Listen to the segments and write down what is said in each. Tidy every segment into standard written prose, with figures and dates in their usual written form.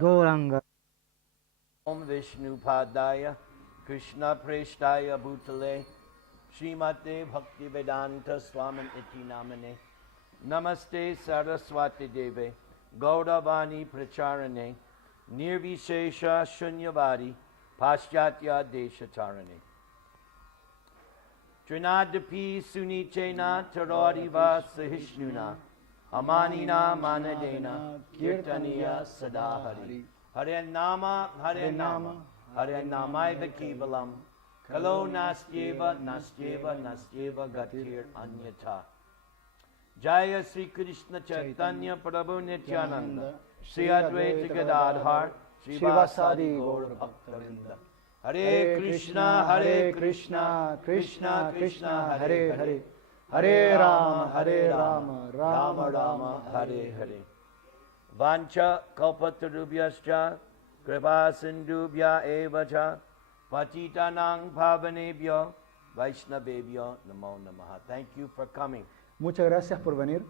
Gauranga. Om Vishnu Padaya, Krishna Preshtaya Bhutale, Srimate Bhaktivedanta Swamin Iti Namane, Namaste Saraswati Deve, Gaudavani Pracharane, Nirvishesha Shunyavadi, Paschatya Deshatarane. Trinadapi Sunichena Taradiva Sahishnuna, Amanina Manadena, Kirtaniya Sadahari. Hare Nama, Hare Nama, Hare Namaiva Kevalam, Kalo Nastyeva, Nastyeva, Nastyeva Gatir Anyata. Jaya Sri Krishna Chaitanya Prabhu Nityananda, Sri Advaita Gadadhar, Sri Vasadi Gaur Bhaktavinda. Hare Krishna, Hare Krishna, Krishna Krishna, Hare Hare, Hare Rama, Rama Rama, Hare Hare. Vancha kalpatarubhyascha kripa sindubhya evacha patitanang pavanebhyo vaishnavebhyo namo namaha. Thank you for coming. Muchas gracias por venir.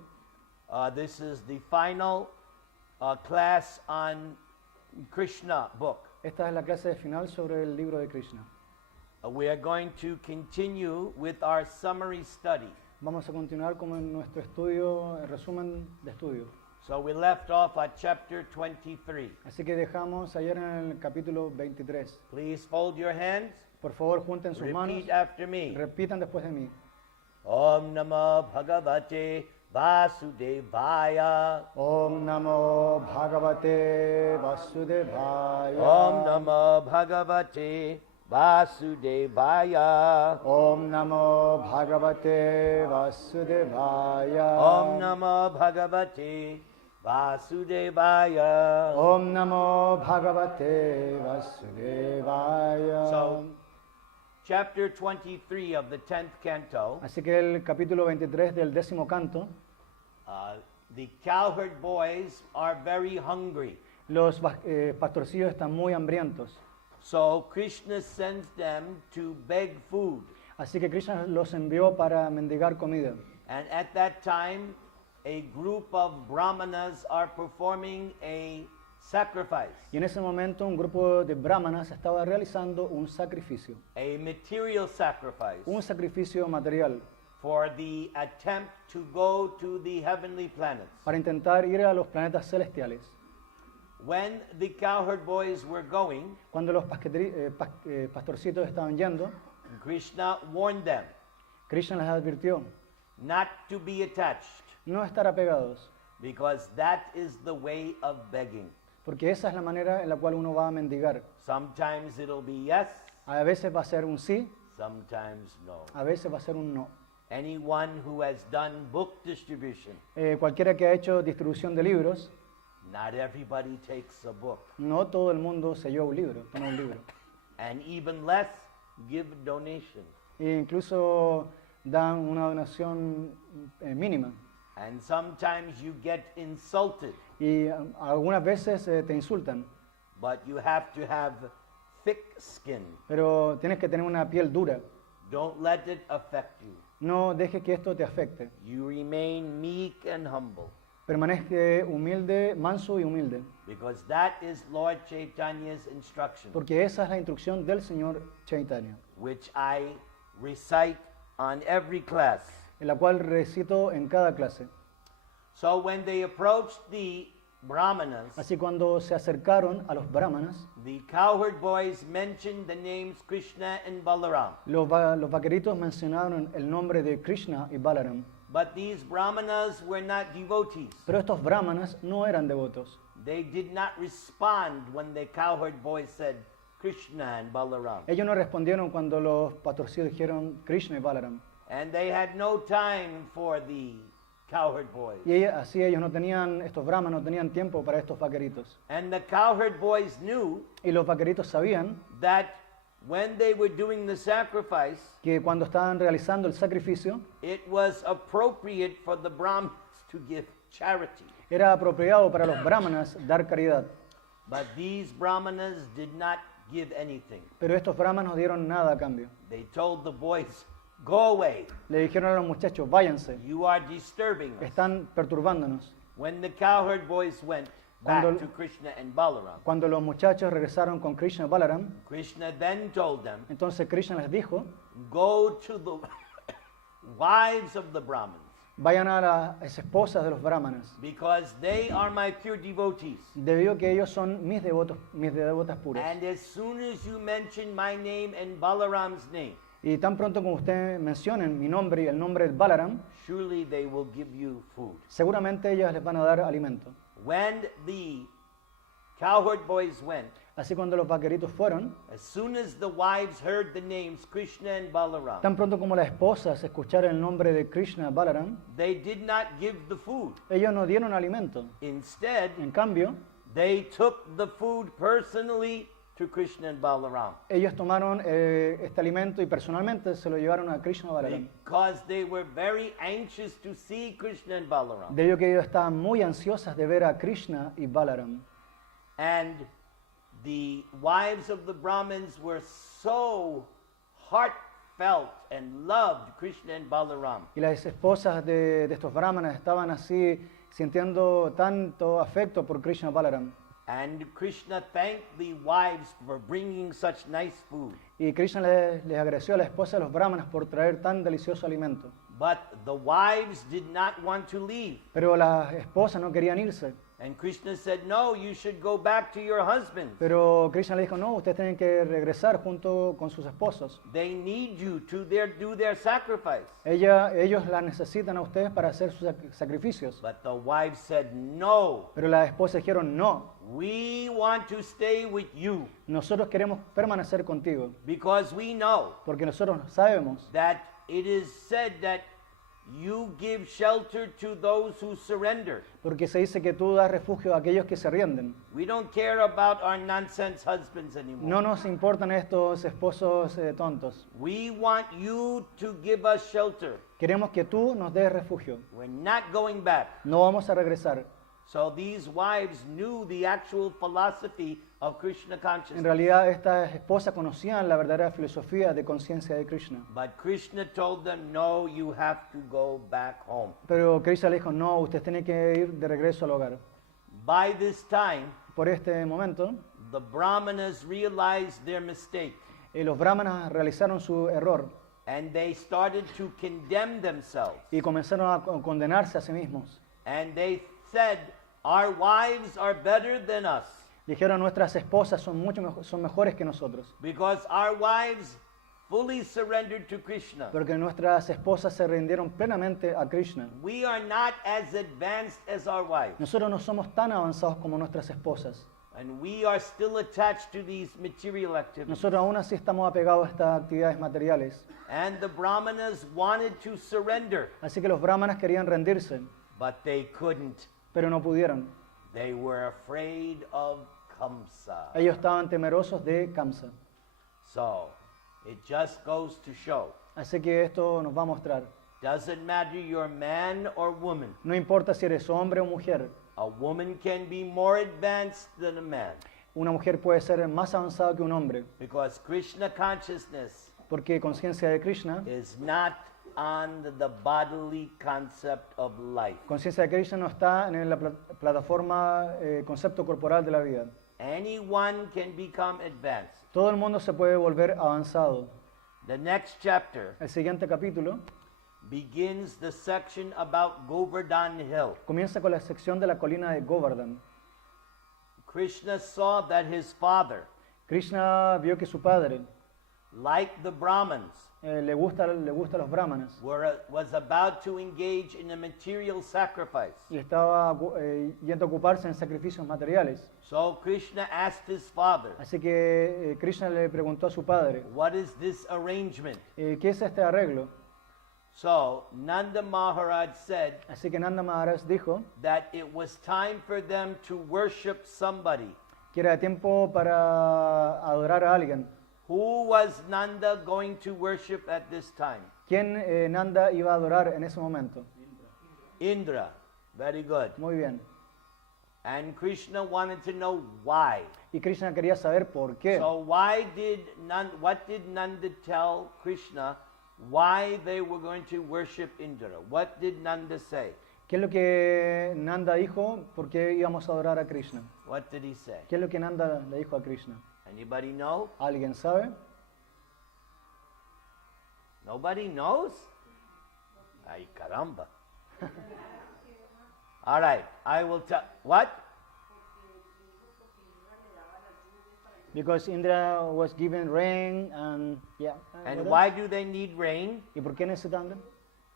This is the final class on Krishna book. Esta es la clase final sobre el libro de Krishna. We are going to continue with our summary study. Vamos a continuar con nuestro estudio, el resumen de estudio. So we left off at chapter 23. Así que dejamos ayer en el capítulo 23. Please fold your hands. Por favor, junten sus manos. Repeat after me. Repitan después de mí. Om Namo Bhagavate Vasudevaya. Om Namo Bhagavate Vasudevaya. Om Namo Bhagavate Vasudevaya. Om Namo Bhagavate Vasudevaya. Om Namo Bhagavate Vasudevaya. Om Namo Bhagavate Vasudevaya. So, chapter 23 of the 10th canto. Así que el capítulo 23 del 10º canto. The cowherd boys are very hungry. Los pastorcillos están muy hambrientos. So Krishna sends them to beg food. Así que Krishna los envió para mendigar comida. And at that time, a group of brahmanas are performing a sacrifice. Y en ese momento un grupo de brahmanas estaba realizando un sacrificio. A material sacrifice. Un sacrificio material. For the attempt to go to the heavenly planets. Para intentar ir a los planetas celestiales. When the cowherd boys were going, cuando los pastorcitos estaban yendo, Krishna warned them. Krishna les advirtió. Not to be attached. No estar apegados. Because that is the way of begging. Porque esa es la manera en la cual uno va a mendigar. Sometimes it'll be yes. A veces va a ser un sí. Sometimes no. A veces va a ser un no. Anyone who has done book distribution. Cualquiera que ha hecho distribución de libros. Not everybody takes a book. No todo el mundo selló un libro, toma un libro. And even less give donation. E incluso dan una donación mínima. And sometimes you get insulted. Y algunas veces te insultan. But you have to have thick skin. Pero tienes que tener una piel dura. Don't let it affect you. No dejes que esto te afecte. You remain meek and humble. Permanezca humilde, manso y humilde. Because that is Lord Chaitanya's instruction. Porque esa es la instrucción del Señor Chaitanya. Which I recite on every class. En la cual recito en cada clase. So when they approached the brahmanas, así cuando se acercaron a los brahmanas, the cowherd boys mentioned the names Krishna and Balaram. Los vaqueritos mencionaron el nombre de Krishna y Balaram. But these brahmanas were not devotees. Pero estos brahmanas no eran devotos. They did not respond when the cowherd boys said Krishna and Balaram. Ellos no respondieron cuando los pastorcillos dijeron Krishna y Balaram. And they had no time for the cowherd boys. Y así ellos no tenían, estos brahmanas no tenían tiempo para estos vaqueritos. And the cowherd boys knew y los vaqueritos sabían that when they were doing the sacrifice, que cuando estaban realizando el sacrificio, it was appropriate for the brahmanas to give charity. Era apropiado para los brahmanas dar caridad. But these brahmanas did not give anything. Pero estos brahmanas no dieron nada a cambio. They told the boys, "Go away." Le dijeron a los muchachos, váyanse. You are disturbing us. Están perturbándonos. When the cowherd boys went, back Cuando- to Krishna and Balaram, Cuando los muchachos regresaron con Krishna y Balaram, Krishna then told them, entonces Krishna les dijo, go to the wives of the Brahmins, vayan a las esposas de los brahmanas, because they are my pure devotees. debido a que ellos son mis devotas puras. And as soon as you mention my name and Balaram's name, Y tan pronto como ustedes mencionen mi nombre y el nombre de Balaram, surely they will give you food. seguramente ellos les van a dar alimento. When the cowherd boys went, Así cuando los vaqueritos fueron, as soon as the wives heard the names Krishna and Balaram, tan pronto como las esposas escucharon el nombre de Krishna Balaram, they did not give the food. ellos no dieron alimento. Instead, En cambio, they took the food personally to Krishna and Balaram, ellos tomaron este alimento y personalmente se lo llevaron a Krishna Balaram. because they were very anxious to see Krishna and Balaram. Debido a que ellos estaban muy ansiosas de ver a Krishna y Balaram. And the wives of the Brahmins were so heartfelt and loved Krishna and Balaram. Y las esposas de estos brahmanas estaban así sintiendo tanto afecto por Krishna Balaram. And Krishna thanked the wives for bringing such nice food. Y Krishna les agradeció a la esposa de los brahmanas por traer tan delicioso alimento. But the wives did not want to leave. Pero las esposas no querían irse. And Krishna said, no, you should go back to your husbands. Pero Krishna le dijo, no, ustedes tienen que regresar junto con sus esposos. They need you to do their sacrifice. Ellos la necesitan a ustedes para hacer sus sacrificios. But the wives said, no, Pero las esposas dijeron, no, we want to stay with you, nosotros queremos permanecer contigo. because we know Porque nosotros sabemos that it is said that you give shelter to those who surrender. Porque se dice que tú das refugio a aquellos que se rinden. We don't care about our nonsense husbands anymore. No nos importan estos esposos tontos. We want you to give us shelter. Queremos que tú nos des refugio. We're not going back. No vamos a regresar. So these wives knew the actual philosophy of Krishna En consciousness. realidad estas esposas conocían la verdadera filosofía de conciencia de Krishna. But Krishna told them, no, you have to go back home. Pero Krishna le dijo, no, ustedes tienen que ir de regreso al hogar. By this time, Por este momento, the Brahmanas realized their mistake, los brahmanas realizaron su error and they started to condemn themselves. y comenzaron a condenarse a sí mismos. And they said, our wives are better than us, Dijeron, nuestras esposas son mejores que nosotros, because our wives fully surrendered to Krishna. porque nuestras esposas se rindieron plenamente a Krishna. We are not as advanced as our wives, Nosotros no somos tan avanzados como nuestras esposas. and we are still attached to these material activities. Nosotros aún así estamos apegados a estas actividades materiales. And the Brahmanas wanted to surrender, Así que los brahmanas querían rendirse, but they couldn't. pero no pudieron. They were afraid of Kamsa. Ellos estaban temerosos de Kamsa. So, it just goes to show, Así que esto nos va a mostrar. doesn't matter you're man or woman. No importa si eres hombre o mujer. A woman can be more advanced than a man, Una mujer puede ser más avanzada que un hombre, because Krishna consciousness porque conciencia de Krishna, is not on the bodily concept of life. conciencia de Krishna no está en la plataforma concepto corporal de la vida. Anyone can become advanced. Todo el mundo se puede volver avanzado. The next chapter El siguiente capítulo begins the section about Govardhan Hill. comienza con la sección de la colina de Govardhan. Krishna saw that his father, Krishna vio que su padre like the Brahmins, le gusta a los brahmanas was about to engage in a material sacrifice. y estaba yendo a ocuparse en sacrificios materiales. So Krishna asked his father, Así que Krishna le preguntó a su padre, what is this arrangement? ¿qué es este arreglo? So Nanda Maharaj said Así que Nanda Maharaj dijo that it was time for them to worship somebody. que era tiempo para adorar a alguien. Who was Nanda going to worship at this time? ¿Quién Nanda iba a adorar en ese momento? Indra. Very good. Muy bien. And Krishna wanted to know why. Y Krishna quería saber por qué. So what did Nanda tell Krishna why they were going to worship Indra? What did Nanda say? ¿Qué es lo que Nanda dijo? ¿Por qué íbamos a adorar a Krishna? What did he say? ¿Qué es lo que Nanda le dijo a Krishna? Anybody know? ¿Alguien sabe? Nobody knows? Ay, caramba. All right, I will tell. What? Because Indra was given rain and yeah. And what why else? do they need rain? ¿Y por qué necesitan?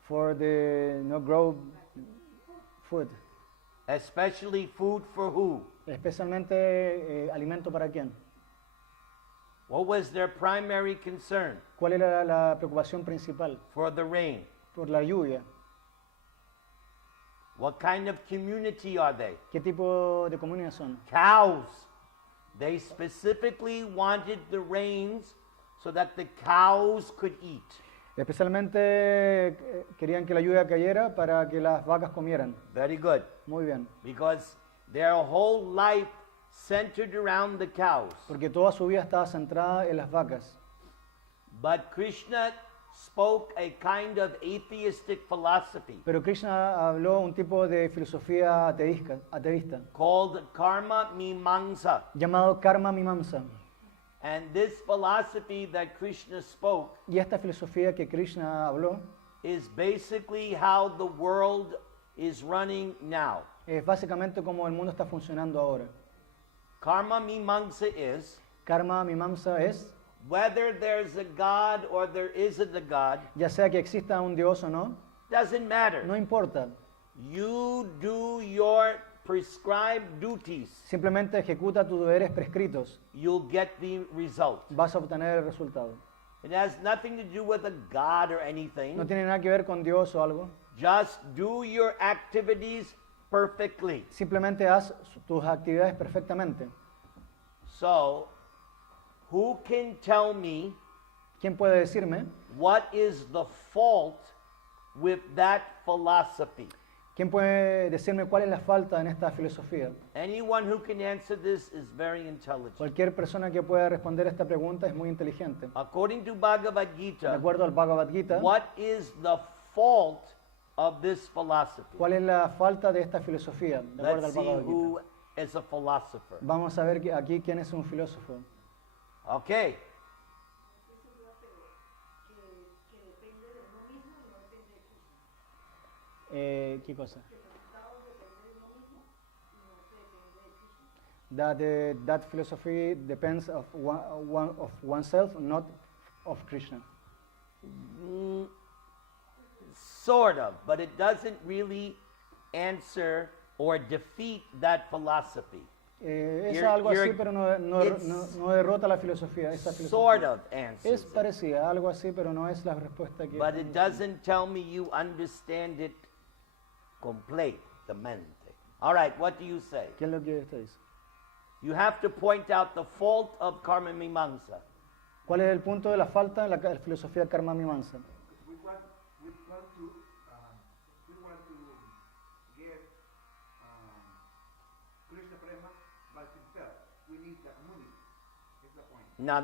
For the no grow food. Especially food for who? Especialmente alimento para quién. What was their primary concern? ¿Cuál era la preocupación principal? For the rain. Por la lluvia. What kind of community are they? ¿Qué tipo de comunidad son? Cows. They specifically wanted the rains so that the cows could eat. Especialmente querían que la lluvia cayera para que las vacas comieran. Very good. Muy bien. Because their whole life centered around the cows. Porque toda su vida estaba centrada en las vacas. But Krishna spoke a kind of atheistic philosophy Pero Krishna habló un tipo de filosofía ateísta called karma mimamsa. llamado karma mimamsa. And this philosophy that Krishna spoke Y esta filosofía que Krishna habló is basically how the world is running now. es básicamente como el mundo está funcionando ahora. Karma mimamsa is Karma mimamsa es, whether there's a God or there isn't a God, ya sea que exista un Dios o no, doesn't matter. no importa. You do your prescribed duties, Simplemente ejecuta tus deberes prescritos. you'll get the result. Vas a obtener el resultado. It has nothing to do with a God or anything. No tiene nada que ver con Dios o algo. Just do your activities perfectly. Simplemente haz tus actividades perfectamente. So, who can tell me ¿Quién puede decirme? what is the fault with that philosophy? ¿Quién puede decirme cuál es la falta en esta filosofía? Anyone who can answer this is very intelligent. Cualquier persona que pueda responder esta pregunta es muy inteligente. According to Bhagavad De Gita, acuerdo al Bhagavad Gita, what is the fault of this philosophy? ¿cuál es la falta de esta filosofía? De acuerdo Let's al see Bhagavad who Gita. is a philosopher. Vamos a ver aquí quién es un filósofo. Okay. ¿Qué cosa? That philosophy depends of oneself, not of Krishna. Mm, sort of, but it doesn't really answer or defeat that philosophy. Es You're- algo así, you're- pero it's no derrota la filosofía. Esta Sort filosofía of answers es it, parecida, algo así, pero no es la respuesta que... but it doesn't tell me you understand it completamente. All right, what do you say? ¿Qué es lo que usted dice? You have to point out the fault of karma mimamsa. ¿Cuál es el punto de la falta en la filosofía karma mimamsa? We want to get Krishna Prema by himself. We need the community. That's the point. Now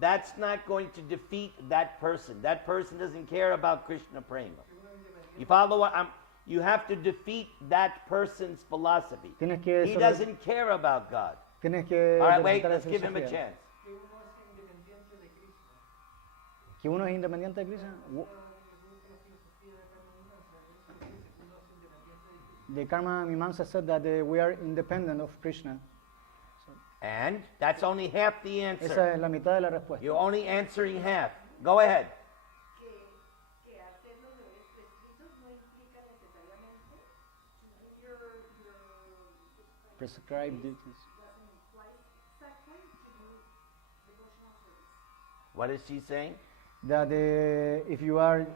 that's not going to defeat that person. That person doesn't care about Krishna prema. You follow what you have to defeat that person's philosophy. Tienes que He doesn't care about God. Tienes que All right, wait, derrotar la let's give him a filosofía. chance. ¿Que uno es independiente de Krishna? The karma mimamsa said that we are independent of Krishna. And that's only half the Esa answer. es la mitad de la respuesta. You're only answering half. Go ahead. Que hacer los deberes prescritos no implica necesariamente to do your Prescribed duties. doesn't imply exactly to do devotional service. What is she saying? That if you are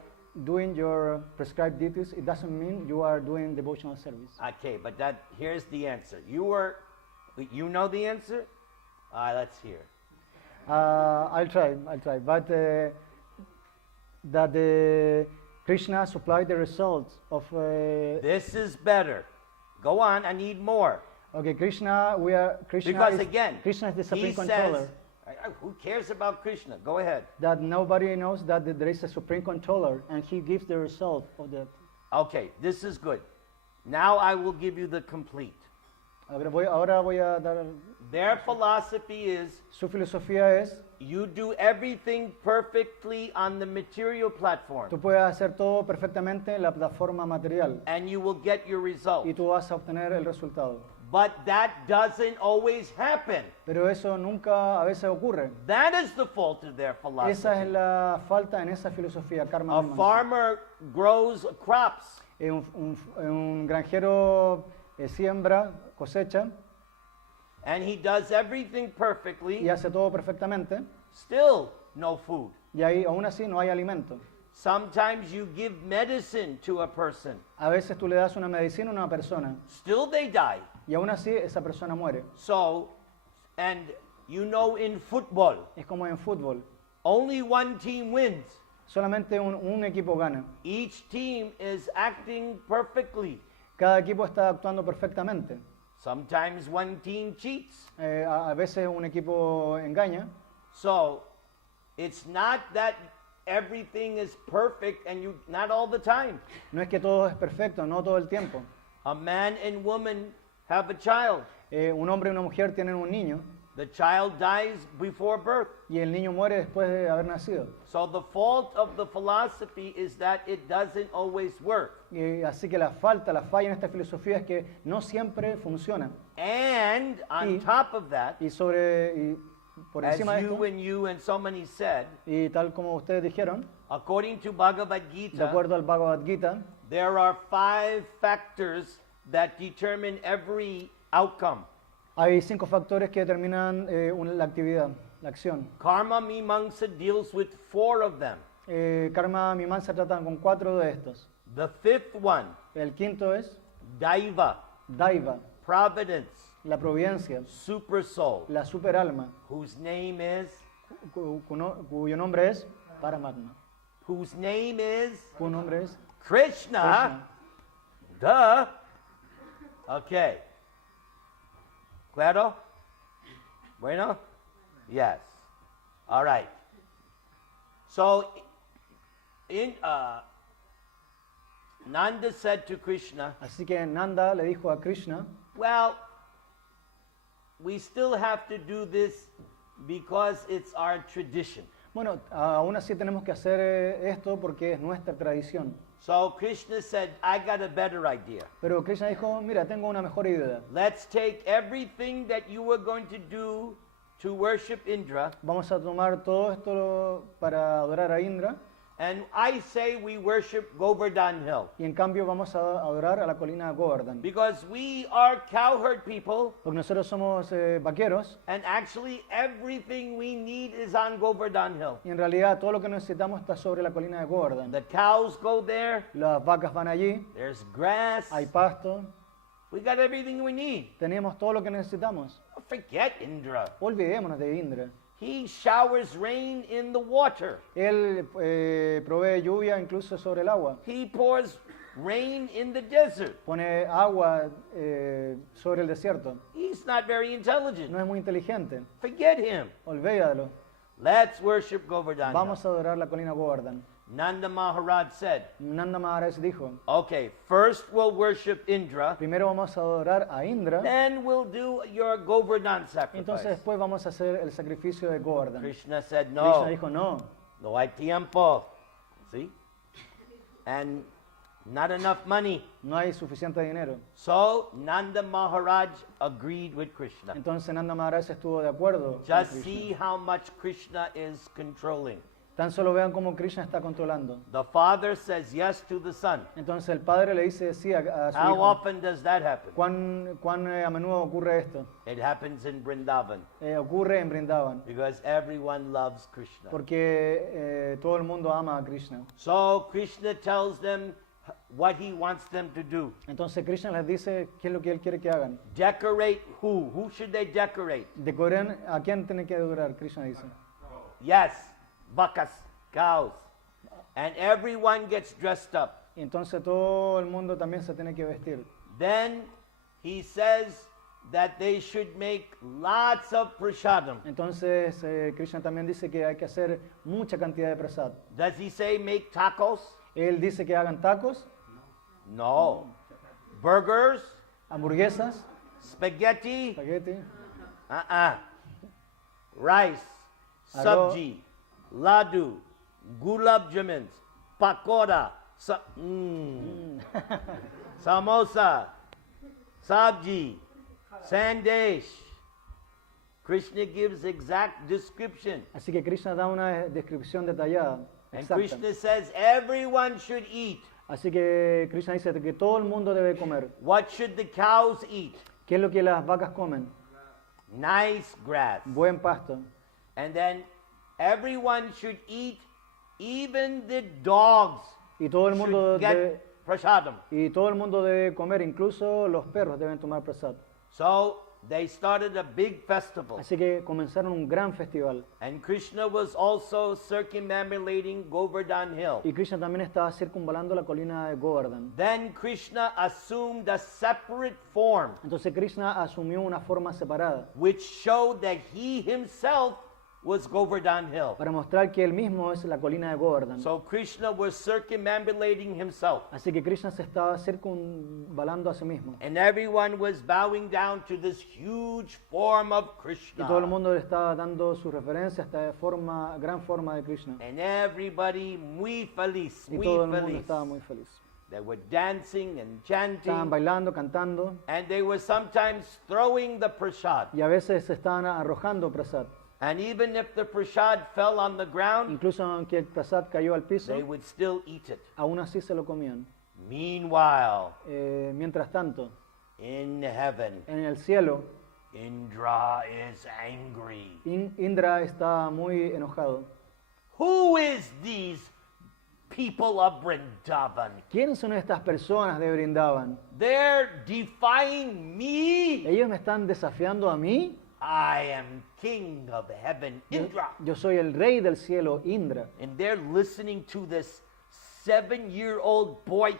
doing your prescribed duties, it doesn't mean you are doing devotional service. Okay, but here's the answer. You know the answer? Let's hear. I'll try. But that Krishna supplied the results of. This is better. Go on, I need more. Okay, Krishna Because is, again, Krishna is the he supreme controller. says, who cares about Krishna? Go ahead. That nobody knows that there is a supreme controller, and he gives the result of that. Okay, this is good. Now I will give you the complete. Ahora voy a dar... Their philosophy is Su filosofía es, you do everything perfectly on the material platform, tú puedes hacer todo perfectamente en la plataforma material and you will get your result. y tú vas a obtener el resultado. But that doesn't always happen. Pero eso nunca a veces ocurre. That is the fault of their Esa es philosophy. la falta en esa filosofía, karma. A Mansa. farmer grows crops, Un granjero siembra, cosecha and he does everything y perfectly, hace todo perfectamente still no food. y ahí aún así no hay alimento. Sometimes you give medicine to a person, A veces tú le das una medicina a una persona still they die. y aún así esa persona muere. So, and you know in football, Es como en fútbol. only one team wins. Solamente un equipo gana. Each team is acting perfectly. Cada equipo está actuando perfectamente. Sometimes one team cheats. A veces un equipo engaña. So, it's not that everything is perfect and you not all the time. No es que todo es perfecto, no todo el tiempo. A man and woman have a child. Un hombre y una mujer tienen un niño The child dies before birth. y el niño muere después de haber nacido. So the fault of the philosophy is that it doesn't always work. Y así que la falla en esta filosofía es que no siempre funciona. And on Y- top of that, Y por as encima de esto, you and so many said, y tal como ustedes dijeron, according to Bhagavad de Gita, acuerdo al Bhagavad Gita, there are 5 factors that determine every outcome. hay 5 factores que determinan la actividad, la acción. Karma Mimamsa deals with 4 of them. Karma Mimamsa tratan con 4 de estos. The 5th one, El quinto es Daiva, Daiva, providence, la providencia, super soul, la superalma, whose name is, cuyo nombre es Paramatma, whose name is cuyo nombre es Krishna. Duh. Okay. Claro? Bueno? Yes. All right. So, Nanda said to Krishna, Así que Nanda le dijo a Krishna, well, we still have to do this because it's our tradition. bueno, aún así tenemos que hacer esto porque es nuestra tradición. So Krishna said, I got a better idea. Pero Krishna dijo, mira, tengo una mejor idea. Let's take everything that you were going to do to worship Indra, Vamos a tomar todo esto para adorar a Indra and I say we worship Govardhan Hill. y en cambio vamos a adorar a la colina de Govardhan. Because we are cowherd people, Porque nosotros somos vaqueros and actually everything we need is on Govardhan Hill. y en realidad todo lo que necesitamos está sobre la colina de Govardhan. The cows go there, Las vacas van allí, there's grass, hay pasto, we got everything we need. tenemos todo lo que necesitamos. Forget Indra. Olvidémonos de Indra. He showers rain in the water. Él provee lluvia incluso sobre el agua. He pours rain in the desert. Pone agua sobre el desierto. He's not very intelligent. No es muy inteligente. Forget him. Olvídalo. Let's worship Govardhan. Vamos a adorar la colina Govardhan. Nanda Maharaj said, Nanda Maharaj dijo, okay, first we'll worship Indra, primero vamos a adorar a Indra, then we'll do your Govardhan entonces sacrifice. después vamos a hacer el sacrificio de Govardhan. Krishna said, Krishna no, dijo, no, no hay tiempo. See? And not enough money. no hay suficiente dinero. So Nanda Maharaj agreed with Krishna. Entonces Nanda Maharaj estuvo de acuerdo con Just Krishna. see how much Krishna is controlling. Tan solo vean cómo Krishna está controlando. The father says yes to the son. Entonces el padre le dice sí a su How hijo. often does that happen? ¿Cuán a menudo ocurre esto? It happens in Vrindavan Ocurre en Brindavan, because everyone loves Krishna. porque todo el mundo ama a Krishna. So Krishna tells them what he wants them to do. Entonces Krishna les dice qué es lo que él quiere que hagan. Decorate who? Who should they decorate? Decoren a quién tiene que adorar, Krishna dice. Yes, vacas, cows. And everyone gets dressed up. Y entonces todo el mundo también se tiene que vestir. Then he says that they should make lots of prasadam. Entonces Krishna también dice que hay que hacer mucha cantidad de prasad. Does he say make tacos? Él dice que hagan tacos. No. Burgers, hamburguesas, spaghetti, espagueti, rice, Arroz. sabji, ladu, gulab jamins, pakoda, samosa, sabji, sandesh. Krishna gives exact description. Así que Krishna da una descripción detallada, And exacta. Krishna says everyone should eat. Así que Krishna dice que todo el mundo debe comer. What should the cows eat? ¿Qué es lo que las vacas comen? Nice grass. Buen pasto. And then everyone should eat, even the dogs Y todo el mundo should get debe, prasadam. y todo el mundo debe comer, incluso los perros deben tomar prasad. So they started a big festival. Así que comenzaron un gran festival. And Krishna was also circumambulating Govardhan Hill. Y Krishna también estaba circunvalando la colina de Govardhan. Then Krishna assumed a separate form, Entonces Krishna asumió una forma separada which showed that he himself was Govardhan Hill. para mostrar que él mismo es la colina de Govardhan. So Krishna was circumambulating himself. Así que Krishna se estaba circunvalando a sí mismo. And everyone was bowing down to this huge form of Y todo el Krishna. mundo le estaba dando su referencia a esta gran forma de Krishna. And everybody muy feliz, Y muy todo el mundo feliz. estaba muy feliz. They were dancing and Estaban chanting. bailando, cantando, And they were sometimes throwing the prasad. y a veces se estaban arrojando prasad. And even if the prasad fell on the ground, Incluso aunque el prasad cayó al piso, they would still eat it. aún así se lo comían. Meanwhile, Mientras tanto, in heaven, en el cielo, Indra is angry. Indra está muy enojado. Who is these people of Vrindavan? ¿Quiénes son estas personas de Brindavan? They're defying me. ¿Ellos me están desafiando a mí? I am king of heaven, Indra. Yo soy el rey del cielo, Indra. And they're listening to this 7-year-old boy, Y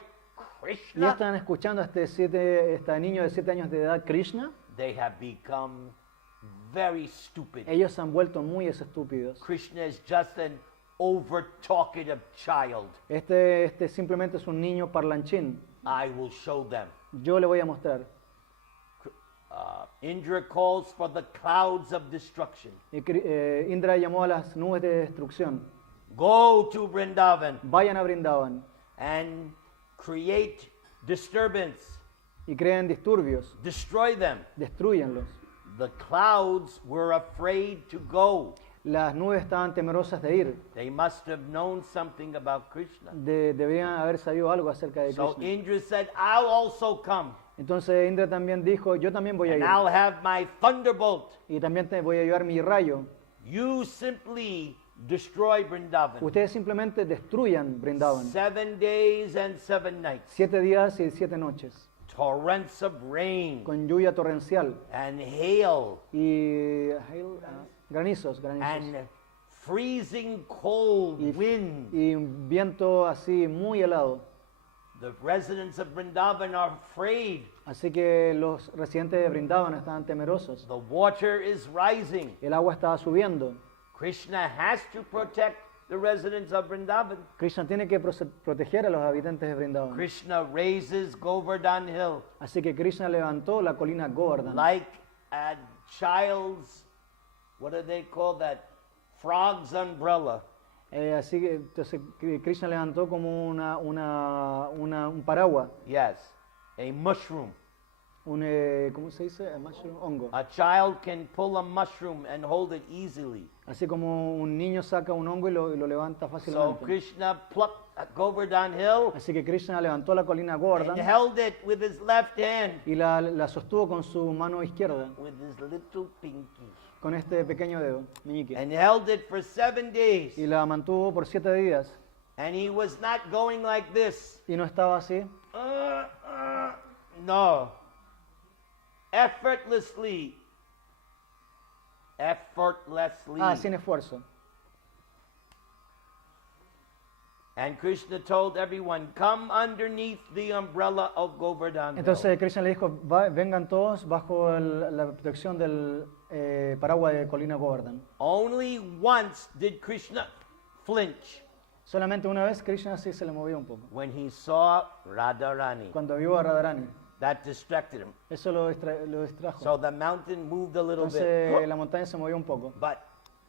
Krishna. están escuchando a este niño de 7 años de edad, Krishna. They have become very stupid. Ellos se han vuelto muy estúpidos. Krishna is just an over-talkative child. Este simplemente es un niño parlanchín. I will show them. Yo le voy a mostrar. Indra calls for the clouds of destruction. Indra llamó a las nubes de destrucción. Go to Vrindavan Vayan a Brindavan and create disturbance. y creen disturbios. Destroy them. Destruyanlos. The clouds were afraid to go. Las nubes estaban temerosas de ir. They must have known something about Krishna. Deberían haber sabido algo acerca de So Krishna. Indra said, I'll also come. Entonces Indra también dijo, yo también voy a And ir. I'll have my thunderbolt. Y también te voy a llevar mi rayo. You simply destroy Vrindavan. Ustedes simplemente destruyan Brindavan. 7 days and 7 nights. 7 días y 7 noches. Torrents of rain Con lluvia torrencial. and hail Y granizos. and freezing cold Y, wind. y un viento así muy helado. The residents of Vrindavan are afraid. Así que los residentes de Brindavan estaban temerosos. The water is rising. El agua estaba subiendo. Krishna has to protect the residents of Vrindavan. Krishna tiene que proteger a los habitantes de Brindavan. Krishna raises Govardhan Hill Así que Krishna levantó la colina Govardhan. like a child's, what do they call that? Frog's umbrella. Así que entonces Krishna levantó como un paraguas, Yes, a mushroom. ¿cómo se dice? Mushroom, hongo. A child can pull a mushroom and hold it easily. Así como un niño saca un hongo y lo levanta So fácilmente. Krishna plucked Govardhan Hill Así que Krishna levantó la colina and Govardhan held it with his left hand, y la sostuvo con su mano izquierda, with his little pinky, con este pequeño dedo, meñique. and held it for 7 days. Y la mantuvo por 7 días. And he was not going like this. Y no estaba así, No. Effortlessly. Effortlessly. sin esfuerzo. And Krishna told everyone, come underneath the umbrella of Govardhan Hill. Entonces Krishna le dijo, vengan todos bajo la protección del paraguas de colina Govardhan. Only once did Krishna flinch. Solamente una vez Krishna sí se le movió un poco. When he saw Radharani, Cuando vio a Radharani, that distracted him. eso lo distrajo. So the mountain moved a little Entonces bit, la montaña se movió un poco, but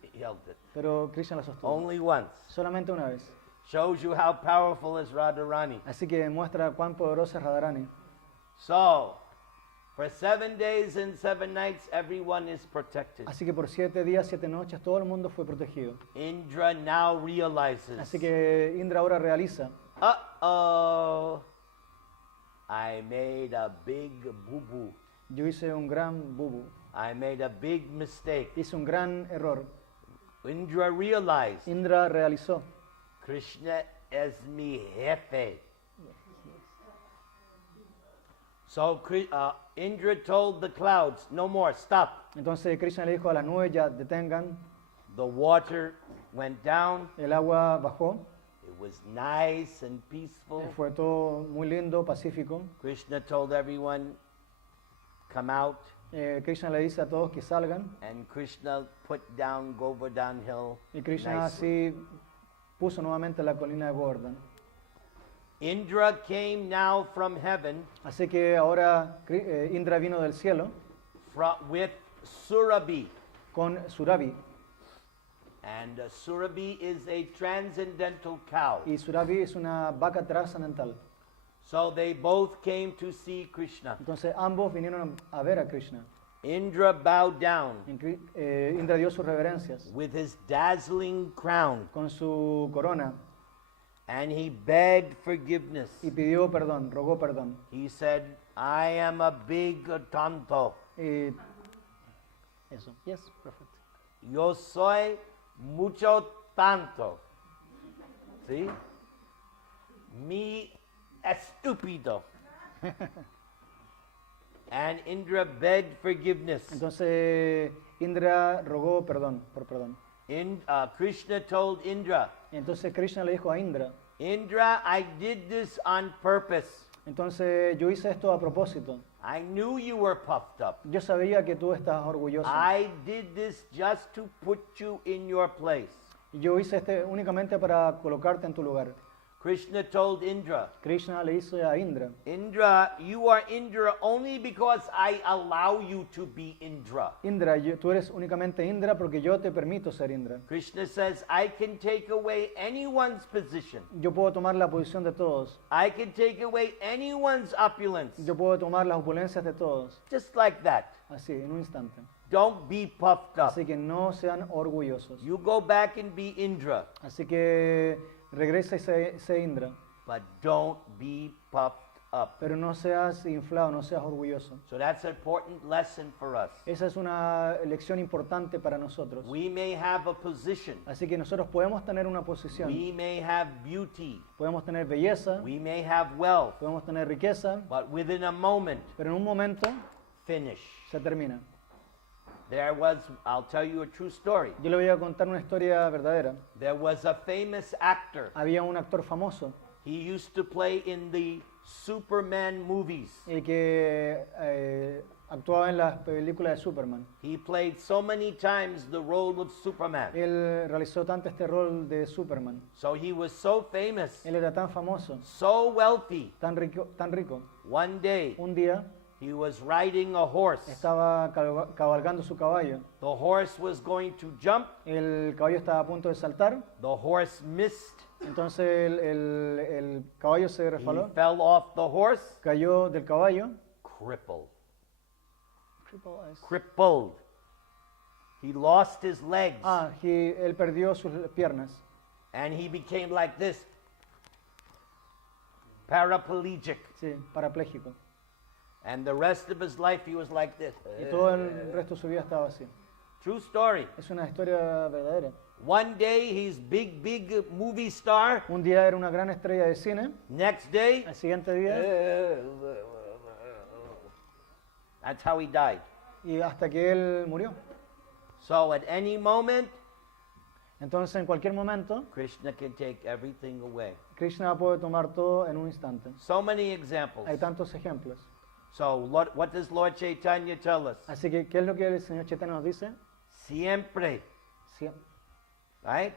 he held it. pero Krishna la sostuvo. Only once. Solamente una vez. Shows you how powerful is Radharani. Así que muestra cuán poderosa es Radharani. So, for 7 days and 7 nights, everyone is protected. Así que por 7 días, 7 noches, todo el mundo fue protegido. Indra now realizes, Así que Indra ahora realiza, uh-oh, I made a big boo-boo. yo hice un gran bubu, I made a big mistake. hice un gran error. Indra realized, Indra realizó, Krishna es mi jefe. So Indra told the clouds, no more, stop. entonces Krishna le dijo a las nubes, ya detengan, The water went down. el agua bajó, It was nice and peaceful. fue todo muy lindo, pacífico. Krishna told everyone, come out. Krishna le dice a todos que salgan, And Krishna put down Govardhan Hill. y Krishna nicely. así puso nuevamente la colina de Govardhan. Indra came now from heaven Así que ahora Indra vino del cielo with Surabhi. con Surabhi, And Surabhi is a transcendental cow. y Surabhi es una vaca trascendental. So they both came to see Krishna. Entonces ambos vinieron a ver a Krishna. Indra bowed down Indra dio sus reverencias with his dazzling crown con su corona and he begged forgiveness. y pidió perdón, rogó perdón. He said, I am a big tonto. Y eso, yes, perfect. Yo soy mucho tanto. ¿Sí? Mi estúpido. And Indra begged forgiveness. Entonces Indra rogó perdón, por perdón. Krishna told Indra, Entonces Krishna le dijo a Indra, Indra, I did this on purpose. entonces yo hice esto a propósito. I knew you were puffed up. Yo sabía que tú estás orgulloso. I did this just to put you in your place. Yo hice únicamente para colocarte en tu lugar. Krishna told Indra, Krishna le hizo a Indra, Indra, you are Indra only because I allow you to be Indra. Indra, tú eres únicamente Indra porque yo te permito ser Indra. Krishna says, I can take away anyone's position. Yo puedo tomar la posición de todos. I can take away anyone's opulence. Yo puedo tomar las opulencias de todos. Just like that. Así, en un instante. Don't be puffed up. Así que no sean orgullosos. You go back and be Indra, Así que regresa y sé Indra. but don't be puffed up. Pero no seas inflado, no seas orgulloso. So that's an important lesson for us. Esa es una lección importante para nosotros. We may have a position. Así que nosotros podemos tener una posición, We may have beauty. podemos tener belleza, We may have wealth. podemos tener riqueza, But within a moment, pero en un momento finish. se termina. I'll tell you a true story. Yo le voy a contar una historia verdadera. There was a famous actor. Había un actor famoso He used to play in the Superman movies. que actuaba en las películas de Superman. He played so many times the role of Superman. Él realizó tanto este rol de Superman. So he was so famous, Él era tan famoso, so wealthy. tan rico, tan rico. One day, Un día he was riding a horse. estaba cabalgando su caballo. The horse was going to jump. El caballo estaba a punto de saltar. The horse missed. Entonces el caballo se He resbaló, fell off the horse, cayó del caballo. crippled. Crippled. He lost his legs Él perdió sus piernas and he became like this, paraplegic. sí, parapléjico. And the rest of his life he was like this. Y todo el resto de su vida estaba así. True story. Es una historia verdadera. One day he's big movie star. Un día era una gran estrella de cine. Next day, Al siguiente día, that's how he died. y hasta que él murió. So at any moment, Entonces, en cualquier momento, Krishna can take everything away. Krishna puede tomar todo en un instante. So many examples. Hay tantos ejemplos. So what does Lord Chaitanya tell us? Así que, ¿qué es lo que el Señor Chaitanya nos dice? Siempre, Sie- right?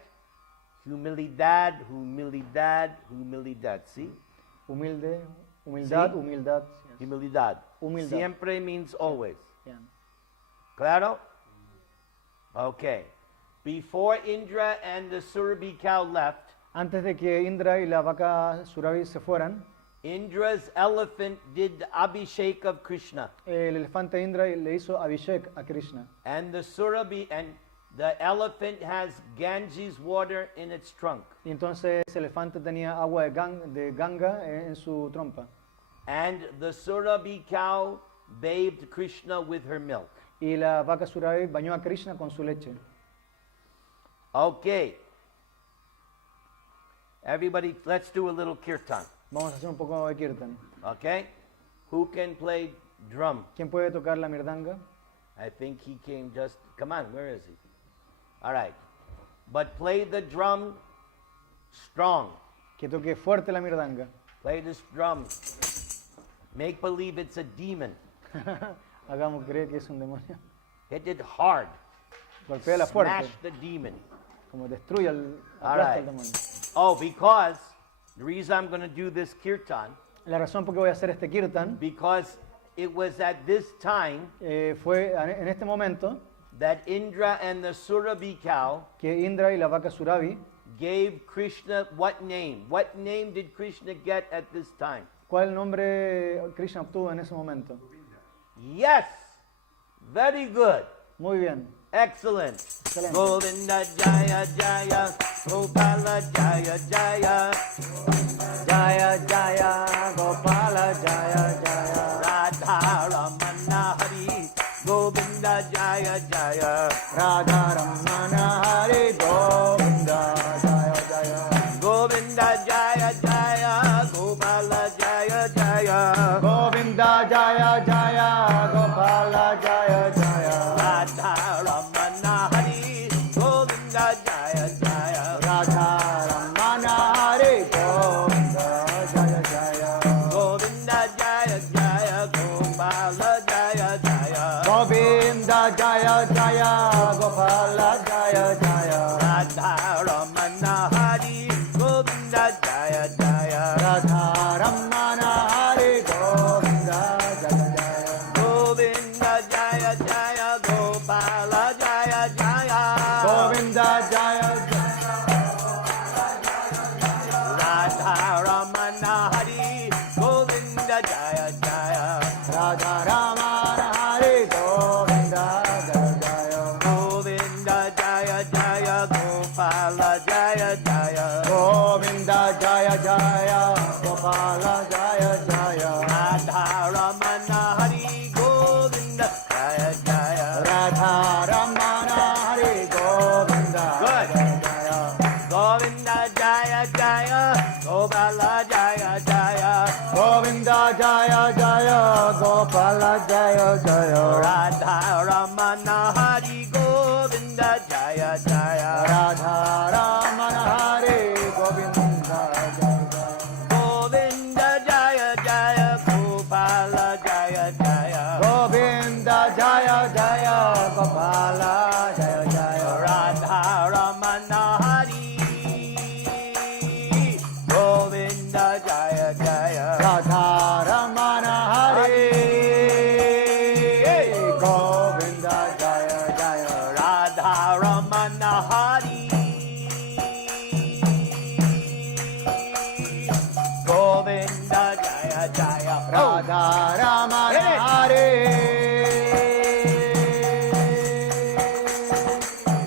Humildad, humildad, humildad. See? Humilde, humildad, Sí. humildad. Yes. Humildad. Humildad. Siempre means always. Bien. Claro? Okay. Before Indra and the Surabhi cow left, Antes de que Indra y la vaca Surabhi se fueran, Indra's elephant did the Abhishek of Krishna. el elefante Indra le hizo Abhishek a Krishna. And the Surabhi and the elephant has Ganges water in its trunk. Y entonces el elefante tenía agua de Ganga en su trompa. And the Surabhi cow bathed Krishna with her milk. Y la vaca Surabhi bañó a Krishna con su leche. Okay. Everybody, let's do a little kirtan. Vamos a hacer un poco de kirtan. Okay? Who can play drum? ¿Quién puede tocar la mirdanga? I think he came just. Come on, where is he? All right. But play the drum strong. Que toque fuerte la mirdanga. Play this drum. Make believe it's a demon. Hagamos creer que es un demonio. Hit it hard. Golpea la fuerte. Smash the demon. Como destruye All aplasta right. al demonio. Oh, because the reason I'm going to do this kirtan, La razón por qué voy a hacer este kirtan because it was at this time fue en este momento that Indra and the Surabhi cow que Indra y la vaca Surabhi, gave Krishna what name? What name did Krishna get at this time? ¿cuál nombre Krishna obtuvo en ese momento? Yes! Very good. Muy bien. Excellent. Excelente. Govinda Jaya Jaya, Gopala Jaya Jaya, Jaya Jaya Gopala Jaya Jaya Radha Ramana Hari, Govinda Jaya Jaya, Radha Ramana Hari Govinda Jaya Jaya Govinda Jaya Jaya, Gopala Jaya Jaya, Govinda Jaya Jaya Gopala Jaya Jaya Radha Ramana Hari, Govinda Jaya Jaya, Radha Ramana Hari Govinda Jaya Jaya Govinda Jaya Jaya, Gopala Jaya Jaya, Govinda Jaya Jaya Gopala Jaya Jaya Radha Ramana Hari, Govinda Jaya Jaya, Radha Ramana Hari Govinda Jaya Jaya Govinda Jaya Jaya, Gopala Jaya Jaya, Govinda Jaya Radha Ramana Hari, Govinda Jaya Jaya, Radha Ramana Hari Govinda Jaya Jaya Govinda Jaya Jaya, Gopala Jaya Jaya, Govinda Jaya Jaya Gopala Jaya Jaya Radha Ramana Hari, Govinda Jaya Jaya, Radha Ramana Hari Govinda Good. Jaya Jaya Govinda Jaya Jaya, Gopala Jaya Jaya, Govinda Jaya Jaya Gopala Jaya Jaya Radha Ramana Hari, Govinda Jaya Jaya, Radha Ramana Hari Govinda Jaya Jaya Govinda Jaya Jaya, Gopala Jaya Jaya, Govinda Jaya Jaya Gopala Jaya Jaya Radha Ramana Hari, Govinda Jaya Jaya, Radha Ramana Hari Govinda Jaya Jaya Radha Ramana Hari, Govinda Jaya Jaya. Radha Ramana Hit it. Hari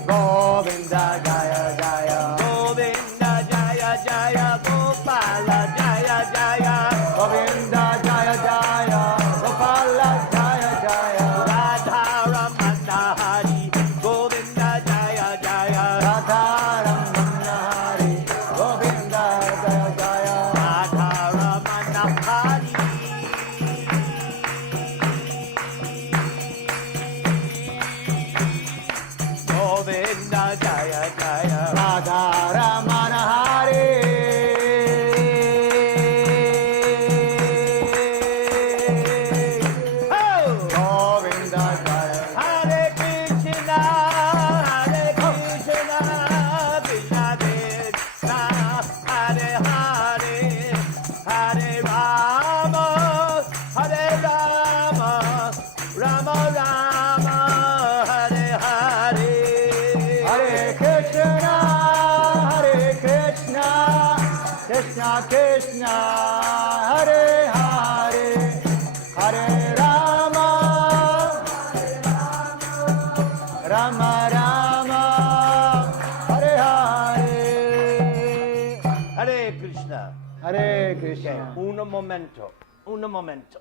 Govinda Jaya Jaya Govinda Jaya Jaya, Gopala Jaya Jaya, Govinda Jaya Jaya Gopala Jaya Jaya Radha Ramana Hari, Govinda Jaya Jaya, Radha Ramana Hari Govinda Jaya Jaya Radha Ramana Hari, Krishna, Hare Hare, Hare Rama, Rama Rama, Hare Hare. Hare Krishna. Hare Okay, Krishna. un momento.